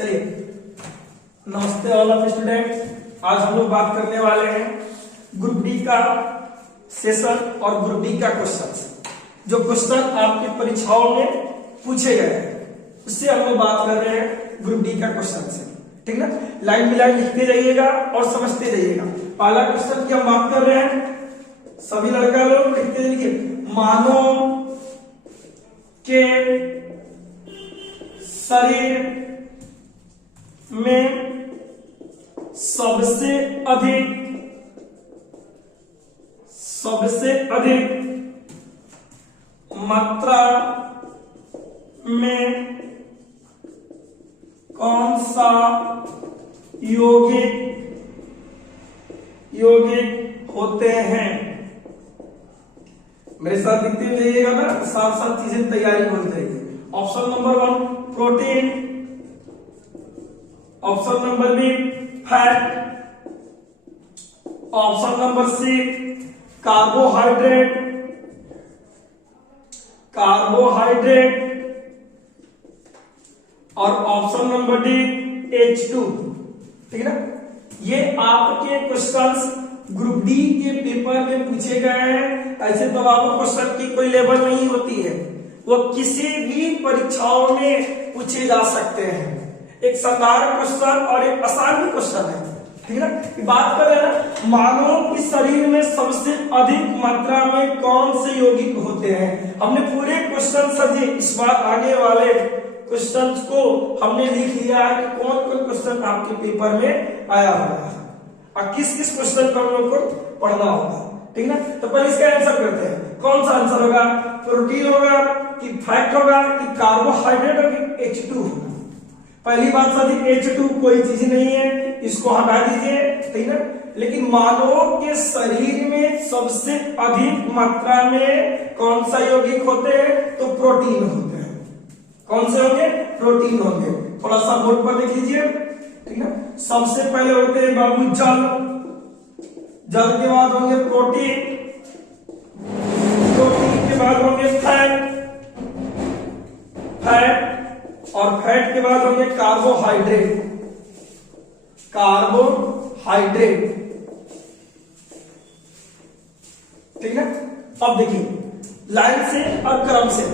चलिए, नमस्ते all of students. आज हम लोग बात करने वाले हैं ग्रुप डी का सेशन और ग्रुप डी का क्वेश्चन। जो क्वेश्चन आपकी परीक्षाओं में पूछे गए हैं उससे हम लोग बात कर रहे हैं ग्रुप डी का क्वेश्चन से। ठीक ना, लाइन बाय लाइन लिखते जाइएगा और समझते जाइएगा। पहला क्वेश्चन की हम बात कर रहे हैं, सभी लड़का लोग लिखते जाइए। मानो के शरीर में सबसे अधिक मात्रा में कौन सा यौगिक होते हैं। मेरे साथ लिखते हुए जाइएगा ना, साथ साथ चीजें तैयारी हो जाएगी। Option number 1 protein, option number B fat, option number C carbohydrate और ऑप्शन नंबर डी H2। ठीक है ना, ये आपके क्वेश्चंस ग्रुप डी के पेपर में पूछे गए हैं। ऐसे तो आपको क्वेश्चन की कोई लेवल नहीं होती है, वो किसी भी परीक्षाओं में पूछे जा सकते हैं। एक साधारण क्वेश्चन और एक आसान भी क्वेश्चन है। ठीक है ना, बात कर रहे हैं ना, मानव के शरीर में सबसे अधिक मात्रा में कौन से यौगिक होते हैं। हमने पूरे क्वेश्चन सजे इस बार आने वाले क्वेश्चंस को हमने लिख लिया है कि कौन कौन क्वेश्चन आपके पेपर में आया हुआ है और किस किस क्वेश्चन को हम लोग को पढ़ना होगा। ठीक ना, तो पहले इसका आंसर करते हैं। कौन सा आंसर होगा, प्रोटीन होगा कि फैट होगा कि कार्बोहाइड्रेट होगा कि H2 होगा। पहली बात सर, H2 कोई चीज नहीं है, इसको हटा दीजिए। ठीक ना, लेकिन मानव के शरीर में सबसे अधिक मात्रा में कौन सा यौगिक होते हैं, तो प्रोटीन होते हैं। कौन से होंगे, प्रोटीन होंगे। थोड़ा सा बोर्ड पर देख लीजिए। ठीक है, सबसे पहले होते हैं बाबू जल, जल के बाद होंगे प्रोटीन, प्रोटीन के बाद होंगे फैट, फैट और फैट के बाद होंगे कार्बोहाइड्रेट, कार्बोहाइड्रेट। ठीक है, अब देखिए लाइन से और क्रम से।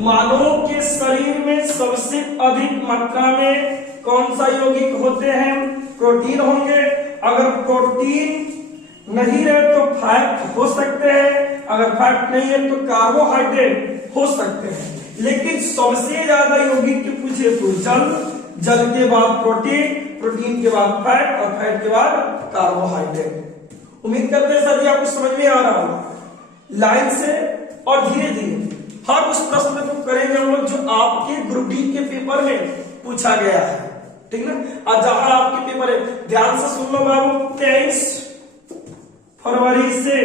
मानव के शरीर में सबसे अधिक मात्रा में कौन सा यौगिक होते हैं, प्रोटीन होंगे। अगर प्रोटीन नहीं रहे तो फैट हो सकते हैं, अगर फैट नहीं है तो कार्बोहाइड्रेट हो सकते हैं। लेकिन सबसे ज्यादा यौगिक के पूछे तो जल, जल के बाद प्रोटीन, प्रोटीन के बाद फैट और फैट के बाद कार्बोहाइड्रेट। उम्मीद करते हैं सभी आपको समझ में आ रहा होगा। लाइन से और धीरे धीरे हर उस प्रश्न को करेंगे हम लोग जो आपके ग्रुप डी के पेपर में पूछा गया है। ठीक ना, और जहां आपके पेपर है ध्यान से सुन लो बाबू। 23 फरवरी से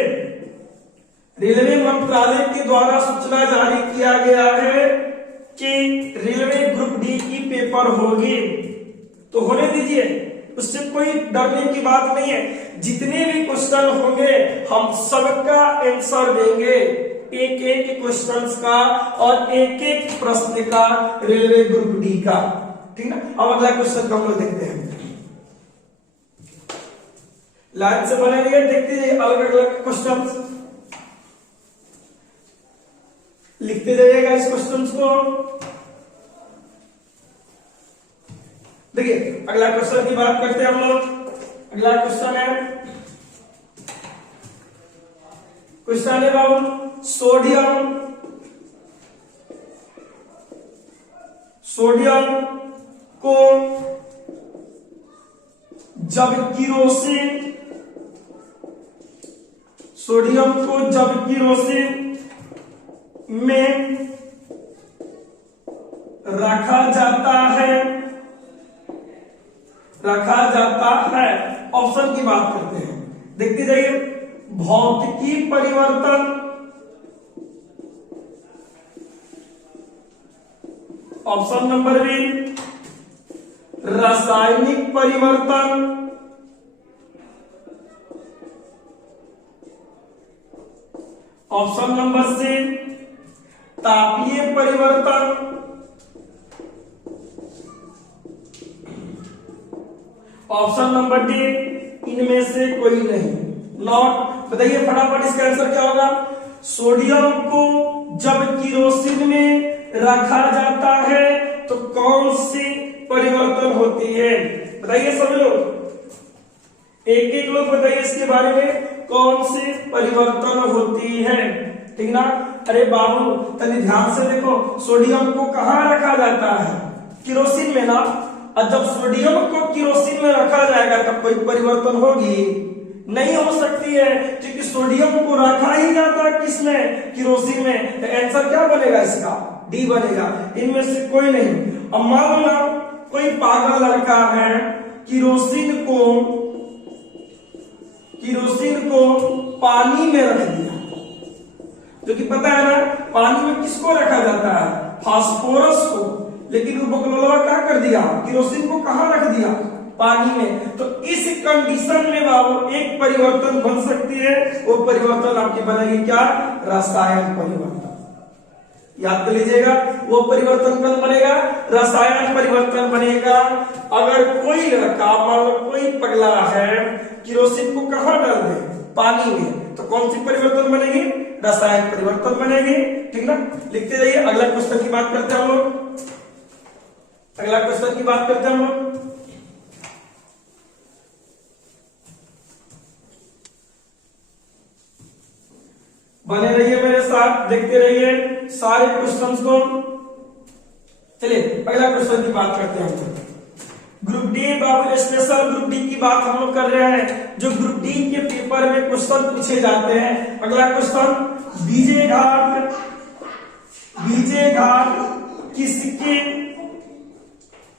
रेलवे मंत्रालय के द्वारा सूचना जारी किया गया है कि रेलवे ग्रुप डी की पेपर होगी, तो होने दीजिए, उससे कोई डरने की बात नहीं है। जितने भी क्वेश्चन होंगे हम सबका आंसर देंगे, एक एक क्वेश्चन का और एक एक प्रश्न का रेलवे ग्रुप डी का। ठीक ना, अब अगला क्वेश्चन को हम लोग देखते हैं। लाइन से बने रहिए, देखते जाइए अलग अलग क्वेश्चन लिखते जाइएगा इस क्वेश्चन को। देखिए अगला क्वेश्चन की बात करते हैं हम लोग। अगला क्वेश्चन है बाबू सोडियम को जब किरोसिन में रखा जाता है। ऑप्शन की बात करते हैं, देखते जाइए। भौतिकी परिवर्तन, ऑप्शन नंबर बी रासायनिक परिवर्तन, ऑप्शन नंबर सी तापीय परिवर्तन, ऑप्शन नंबर डी, इनमें से कोई नहीं, नॉट। बताइए फटाफट इसका आंसर क्या होगा। सोडियम को जब किरोसिन में रखा जाता है तो कौन सी परिवर्तन होती है? बताइए सब लोग, एक एक लोग बताइए इसके बारे में, कौन सी परिवर्तन होती है, ठीक ना। अरे बाबू तनी ध्यान से देखो, सोडियम को कहां रखा जाता है? किरोसिन में ना। और जब सोडियम को किरोसिन में रखा जाएगा तब कोई परिवर्तन होगी? नहीं हो सकती है, क्योंकि सोडियम को रखा ही जाता है किसमें? किरोसिन में। तो आंसर क्या बनेगा इसका? डी बनेगा, इनमें से कोई नहीं। अब मान लो कोई पागल लड़का है, किरोसिन को पानी में रख दिया, जो कि पता है ना पानी में किसको रखा जाता है? फास्फोरस को। लेकिन वो बकलोलवा क्या कर दिया? किरोसिन को कहां रख दिया? पानी में। तो इस कंडीशन में बाबू एक परिवर्तन बन सकती है, वो परिवर्तन आपकी बनेगी क्या? रसायन परिवर्तन। याद कर लीजिएगा, वो परिवर्तन कौन बनेगा? रसायन परिवर्तन बनेगा। अगर कोई लड़का, मान लो कोई पगला है, किरोसिन को कहां डाल दे? पानी में, तो कौन सी परिवर्तन बनेगी? रसायन परिवर्तन बनेगी, ठीक ना। लिखते जाइए, अगला क्वेश्चन की बात करते हैं हम लोग। अगला क्वेश्चन की बात करते हैं हम लोग। बने रहिए मेरे साथ, देखते रहिए सारे क्वेश्चंस को। चलिए अगला क्वेश्चन की बात करते हैं। ग्रुप डी बाबू, स्पेशल ग्रुप डी की बात हम लोग कर रहे हैं, जो ग्रुप डी के पेपर में क्वेश्चन पूछे जाते हैं। अगला क्वेश्चन,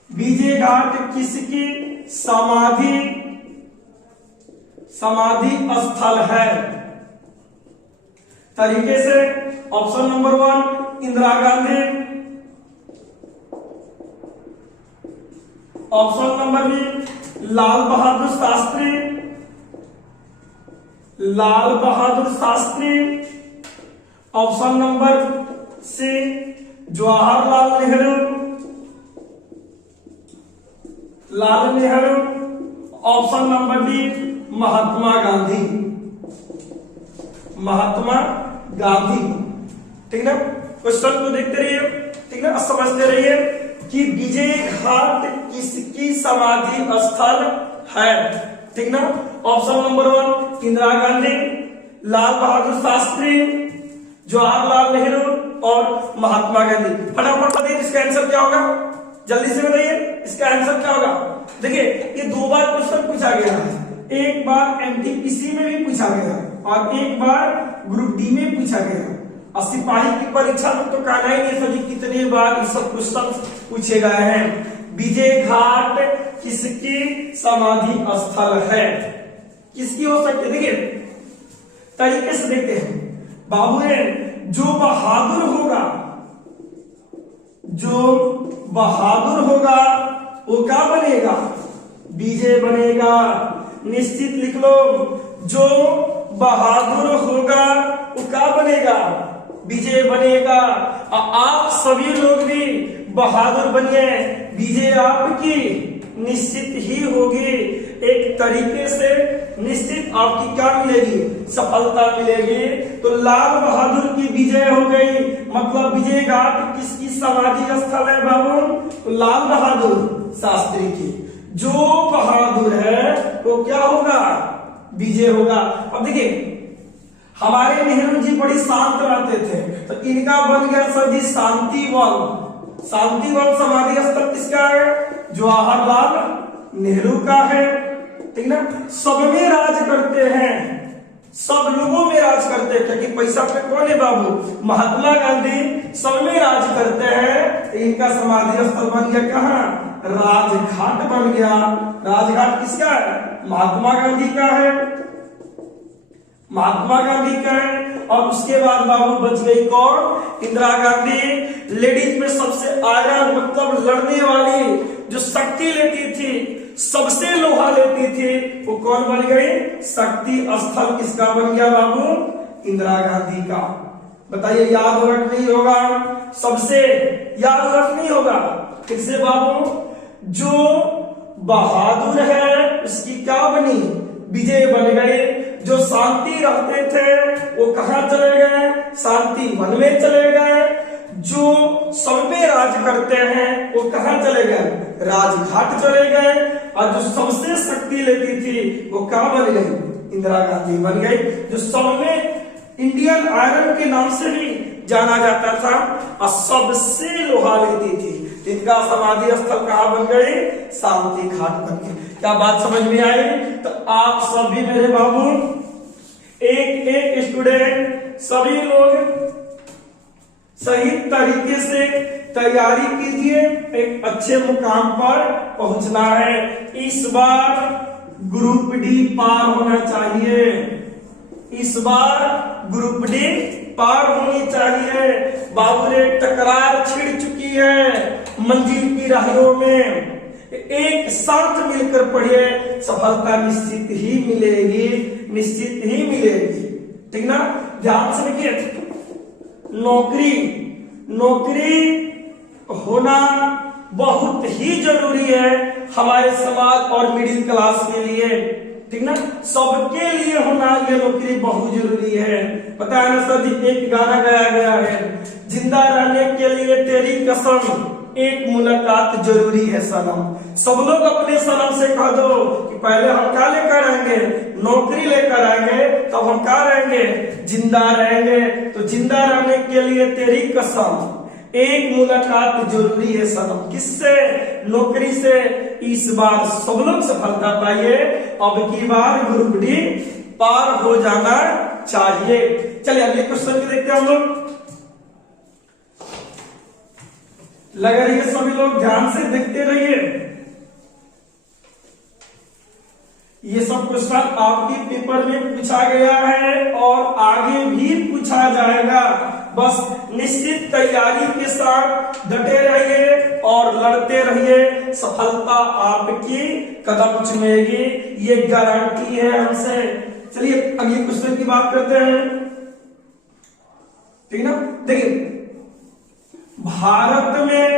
बीजे घाट किसकी समाधि स्थल है? तरीके से, option number 1 Indira Gandhi, option number B Lal Bahadur Shastri, option number C Jawaharlal Nehru, option number D Mahatma Gandhi, ठीक ना। क्वेश्चन को देखते रहिए, ठीक ना, समझते रहिए कि विजय घाट किसकी समाधि स्थल है, ठीक ना। ऑप्शन नंबर 1 इंदिरा गांधी, लाल बहादुर शास्त्री, जवाहरलाल नेहरू और महात्मा गांधी। फटाफट बताइए इसका आंसर क्या होगा, जल्दी से बताइए इसका आंसर क्या होगा। देखिए ये 2 बार क्वेश्चन पूछा गया है, एक बार एनटीपीसी में भी पूछा गया और एक बार ग्रुप डी में पूछा गया। और सिपाही की परीक्षा में तो कहना ही नहीं सर कितने बार ये सब क्वेश्चन पूछे गए हैं। विजय घाट किसकी समाधि स्थल है? किसकी हो सकती है? देखिए तरीके से देखते हैं बाबू, जो बहादुर होगा वो क्या बनेगा? विजय बनेगा। निश्चित लिख लो, जो बहादुर होगा वो क्या बनेगा? विजय बनेगा। आप सभी लोग भी बहादुर बनिए, विजय आपकी निश्चित ही होगी। एक तरीके से निश्चित आपकी क्या मिलेगी? सफलता मिलेगी। तो लाल बहादुर की विजय हो गई, मतलब विजय घाट किसकी समाधि स्थल है बाबू? तो लाल बहादुर शास्त्री की। जो बहादुर है वो क्या होगा? विजय होगा। अब देखिए हमारे नेहरू जी बड़ी शांत रहते थे, तो इनका बन गया सर जी शांतिवन समाधि स्थल किसका है? जवाहरलाल नेहरू का है, ठीक ना। सब में राज करते हैं, सब लोगों में राज करते हैं, क्योंकि पैसा पे कौन है बाबू? महात्मा गांधी सब में राज करते हैं। इनका समाधि स्थल बन गया कहाँ? राजघाट बन गया। राजघाट किसका है? महात्मा गांधी का है, महात्मा गांधी का है। और उसके बाद बाबू बच गई कौन? इंदिरा गांधी। लेडीज में सबसे आयरन मतलब लड़ने वाली, जो शक्ति लेती थी, सबसे लोहा लेती थी, वो कौन बन गई? शक्ति स्थल किसका बन गया बाबू? इंदिरा गांधी का। बताइए याद होगा कि नहीं होगा? सबसे याद होगा कि नहीं होगा? फिर से बाबू, जो बहादुर है उसकी क्या बनी, विजय बन गए। जो शांति रहते थे वो कहाँ चले गए, शांति वन में चले गए। जो सब पे राज करते हैं वो कहाँ चले गए, राजघाट चले गए। और जो सबसे शक्ति लेती थी वो कहाँ बन गई, इंदिरा गांधी बन गई। जो सब में इंडियन आयरन के नाम से भी जाना जाता था और सबसे लोहा लेती थी, जिनका समाधि स्थल कहाँ बन गए, शांति घाट बन गए। क्या बात समझ में आई? तो आप सभी मेरे बाबू एक एक स्टूडेंट सभी लोग सही तरीके से तैयारी कीजिए, एक अच्छे मुकाम पर पहुंचना है। इस बार ग्रुप डी पार होना चाहिए, इस बार ग्रुप डी पार होनी चाहिए। बाबूरे टकरार छिड़ चुकी है मंजिल की राहों में, एक साथ मिलकर पढ़िए, सफलता निश्चित ही मिलेगी, निश्चित ही मिलेगी। ठीक ना? ध्यान से देखिए, नौकरी होना बहुत ही जरूरी है हमारे समाज और मिडिल क्लास के लिए। ठीक ना? सबके लिए होना ये नौकरी बहुत जरूरी है। पता है ना सर जी, एक गाना गाया गया है, जिंदा रहने के लिए तेरी कसम एक मुलाकात जरूरी है सनम। सब लोग अपने सनम से कह दो कि पहले हम क्या लेकर आएंगे, नौकरी लेकर आएंगे, तब हम क्या रहेंगे, जिंदा रहेंगे। तो जिंदा रहने के लिए तेरी कसम एक मुलाकात जरूरी है सनम। किससे? नौकरी से। इस बार सब लोग सफलता पाइए, अब की बार ग्रुप डी पार हो जाना चाहिए। चलिए अगले क्वेश्चन को देखते हैं हम लोग। लगा रहिए सभी लोग, ध्यान से देखते रहिए। ये सब क्वेश्चन आपके पेपर में पूछा गया है और आगे भी पूछा जाएगा। बस निश्चित तैयारी के साथ डटे रहिए और लड़ते रहिए, सफलता आपकी कदम चूमेगी, ये गारंटी है हमसे। चलिए अगले क्वेश्चन की बात करते हैं। ठीक ना? देखिए, भारत में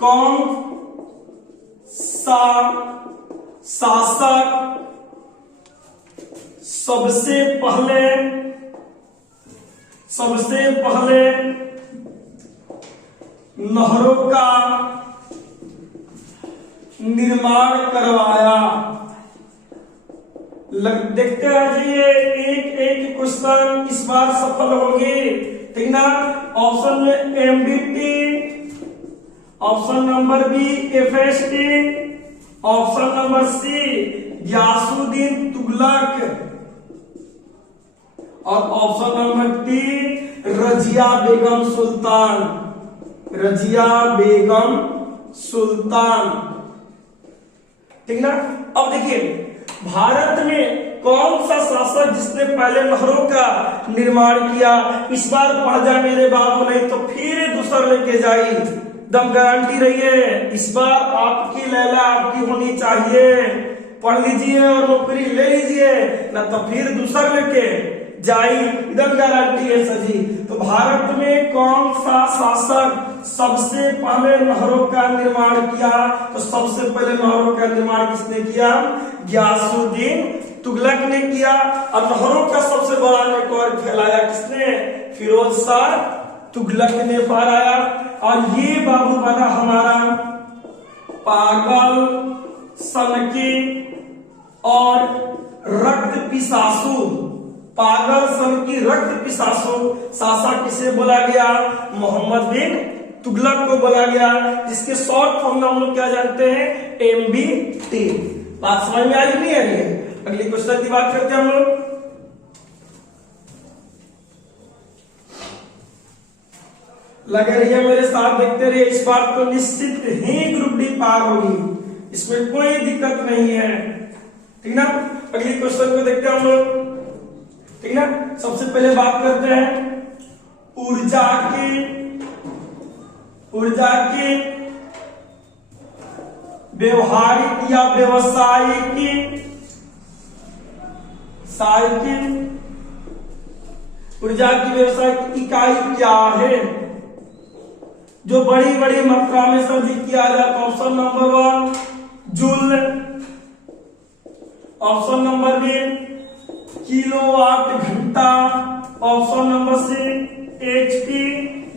कौन सा शासक सबसे पहले नहरों का निर्माण करवाया? देखते रहिए, एक एक क्वेश्चन इस बार सफल होंगे। ठीक ना? ऑप्शन में MBT, option number B FST, option number C Ghiyasuddin Tughlaq और option number D Razia Begum Sultan. Razia Begum Sultan. ठीक ना? अब देखिए, भारत में कौन सा शासक जिसने पहले नहरों का निर्माण किया? इस बार पढ़ जाए मेरे बाबू, नहीं तो फिर दूसरा लेके जाई। दम गारंटी रही है, इस बार आपकी लैला आपकी होनी चाहिए। पढ़ लीजिए और नौकरी ले लीजिए, ना तो फिर दूसरा लेके जाई, एकदम गारंटी है सर जी। तो भारत में कौन सा शासक सबसे पहले नहरों का निर्माण किया? तो सबसे पहले नहरों का निर्माण किसने किया? गियासुद्दीन तुगलक ने किया। और नहरों का सबसे बड़ा नेटवर्क फैलाया किसने? फिरोज शाह तुगलक ने फहराया। और ये बाबू बना हमारा पागल, सनकी और रक्त पिशासु। पागल, सनकी, रक्त पिशासु शासक किसे बोला गया? मोहम्मद बिन तुगलक को बोला गया, जिसके शॉर्ट फॉर्म में हम लोग क्या जानते हैं? एमबीटी। बात समझ में आ रही नहीं आ रही है? अगली क्वेश्चन की बात करते हैं हम लोग। लगे रहिए मेरे साथ, देखते रहिए। इस बार तो निश्चित ही ग्रुप डी पार होगी, इसमें कोई दिक्कत नहीं है। ठीक ना? अगली क्वेश्चन को देखते हैं हम लोग। ठीक ना? सबसे पहले बात करते हैं ऊर्जा की व्यवहारिक या व्यवसायिक ऊर्जा की व्यवसायिक इकाई क्या है? जो बड़ी बड़ी मात्रा में सर्जित किया जाता है। Option number 1 joule, option number B kilowatt घंटा, ऑप्शन नंबर सी एचपी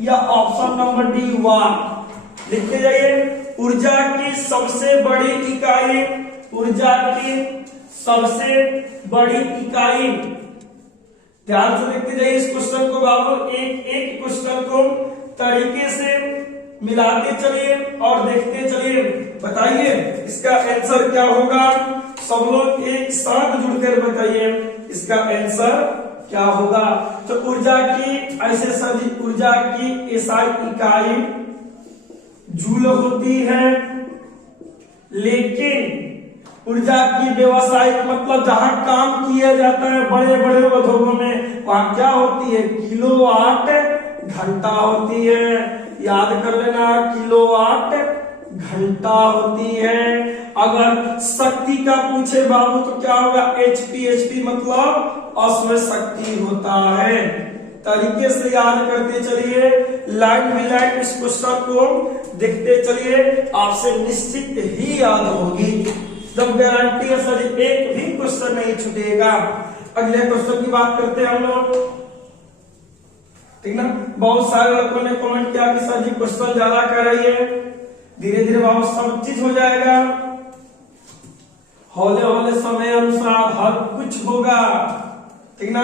या ऑप्शन नंबर डी वाट। लिखते जाइए। ऊर्जा की सबसे बड़ी इकाई, ऊर्जा की सबसे बड़ी इकाई। ध्यान से देखते जाइए इस क्वेश्चन को बाबू, एक एक क्वेश्चन को तरीके से मिलाते चलिए और देखते चलिए। बताइए इसका आंसर क्या होगा। सब लोग एक साथ जुड़कर बताइए इसका आंसर क्या होगा। तो ऊर्जा की ऐसे सभी ऊर्जा की एसआई इकाई जूल होती है, लेकिन ऊर्जा की व्यवसायिक मतलब जहां काम किया जाता है बड़े बड़े उद्योगों में, वहां क्या होती है, किलोवाट घंटा होती है। याद कर लेना, किलोवाट घंटा होती है। अगर शक्ति का पूछे बाबू तो क्या होगा, एचपी। एचपी मतलब अश्व शक्ति होता है। तरीके से याद करते चलिए, लाइन बाय लाइन इस क्वेश्चन को देखते चलिए, आपसे निश्चित ही याद होगी, एकदम गारंटी है सर, एक भी क्वेश्चन नहीं छूटेगा। अगले क्वेश्चन की बात करते हैं हम लोग, ठीक ना। बहुत सारे लोगों ने कमेंट किया कि सर जी क्वेश्चन ज्यादा कर रही है, धीरे धीरे बाबू सब चीज हो जाएगा, हौले हौले समय अनुसार हर कुछ होगा, ठीक ना।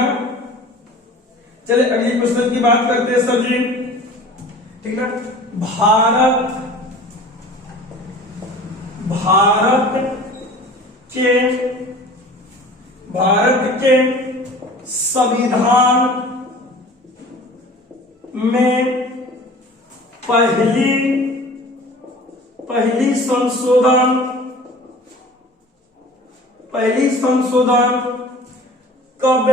चलिए अगली क्वेश्चन की बात करते हैं सर जी, ठीक ना। भारत के संविधान में पहली संशोधन कब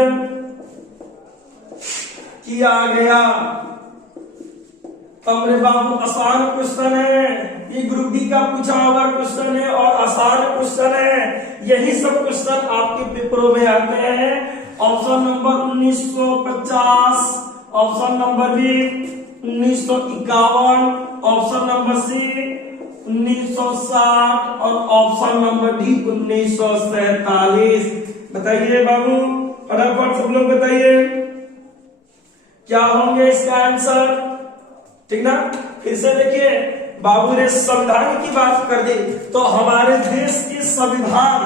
किया गया। अरे बाबू आसान क्वेश्चन है, ये ग्रुप डी का पूछा हुआ क्वेश्चन है और आसान क्वेश्चन है। यही सब क्वेश्चन आपके पेपरों में आते हैं। Option number 1950, option number B 1951, option number C 1960 और ऑप्शन नंबर डी 1947। बताइए बाबू फटाफट सब लोग बताइए क्या होंगे इसका आंसर, ठीक ना। फिर से देखिए, बाबू ने संविधान की बात कर दी तो हमारे देश के संविधान,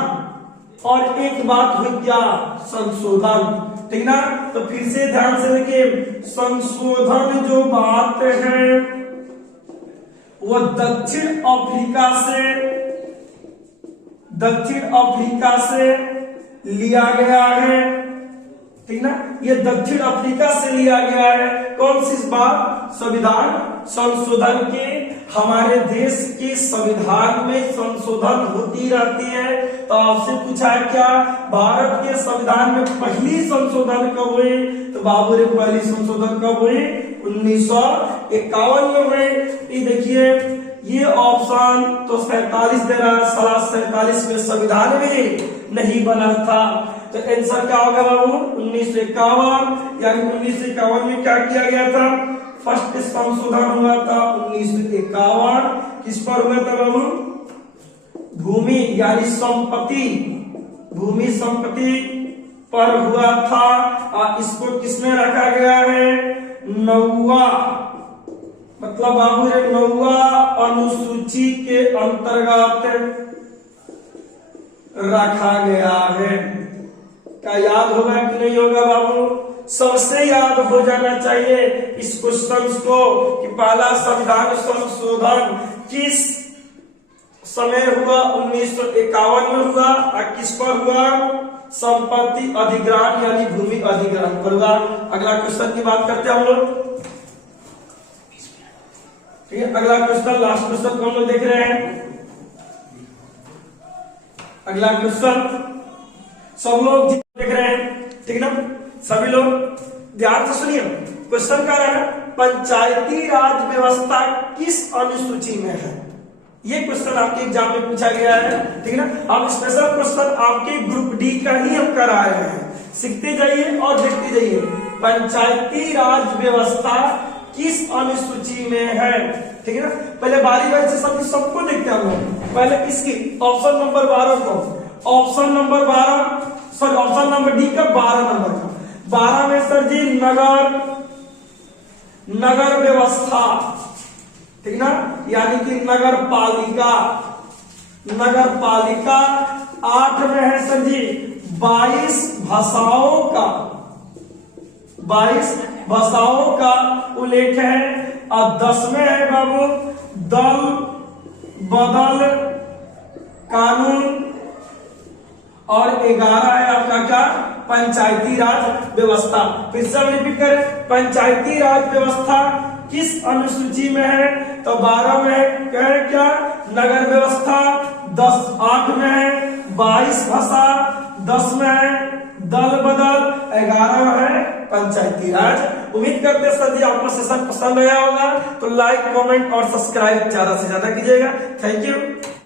और एक बात हुई क्या, संशोधन, ठीक ना। तो फिर से ध्यान से देखिए, संशोधन जो बात है वो दक्षिण अफ्रीका से लिया गया है, ठीक ना। ये दक्षिण अफ्रीका से लिया गया है। कौन सी बात, संविधान संशोधन के, हमारे देश के संविधान में संशोधन होती रहती है। तो आपसे पूछा है क्या भारत के संविधान में पहली संशोधन कब हुई, तो बाबू ने पहली संशोधन कब हुई, 1951 में हुई। ये देखिए ये ऑप्शन तो 47 दे रहा है, साल 47 में संविधान भी नहीं बना था। तो आंसर क्या होगा बाबू, 1951। यानी 1951 में क्या किया गया था, फर्स्ट संशोधन हुआ था 1951। किस पर हुआ था बाबू, भूमि यानी भूमि संपत्ति पर हुआ था। और इसको किसमें रखा गया है, 9वां, मतलब बाबू 9वां अनुसूची के अंतर्गत रखा गया है। क्या याद होगा कि नहीं होगा बाबू, सबसे याद हो जाना चाहिए इस क्वेश्चन को कि पहला संविधान संशोधन किस समय हुआ, 1951 में हुआ। और किस पर हुआ, संपत्ति अधिग्रहण यानी भूमि अधिग्रहण पर हुआ। अगला क्वेश्चन की बात करते हैं हम लोग, ठीक है। अगला क्वेश्चन, लास्ट क्वेश्चन को हम लोग देख रहे हैं। अगला क्वेश्चन सब लोग देख रहे हैं, ठीक ना। सभी लोग ध्यान से सुनिए, क्वेश्चन क्या है, पंचायती राज व्यवस्था किस अनुसूची में है। ये क्वेश्चन आपके एग्जाम में पूछा गया है, ठीक ना। अब स्पेशल क्वेश्चन आपके ग्रुप डी का ही हम करा रहे हैं। सीखते जाइए और देखते जाइए, पंचायती राज व्यवस्था किस अनुसूची में है, ठीक है ना। पहले बारी बारी से सबको देखते हैं हम लोग। पहले इसकी ऑप्शन नंबर 12 को, option number 12 sorry option number D का 12 नंबर का 12 में सर जी नगर व्यवस्था, ठीक ना, यानी कि नगर पालिका। 8 में है सर जी 22 भाषाओं का उल्लेख है। और 10 में है बाबू दल बदल कानून। और 11 है आपका क्या, पंचायती राज व्यवस्था। फिर से रिपीट करें, पंचायती राज व्यवस्था किस अनुसूची में है, तो 12 में क्या नगर व्यवस्था, 8 में है 22 भाषा, 10 में है दल बदल, 11 में है पंचायती राज। उम्मीद करते हैं सर जी आपको सेशन पसंद आया होगा, तो लाइक कमेंट और सब्सक्राइब ज्यादा से ज्यादा कीजिएगा। Thank you.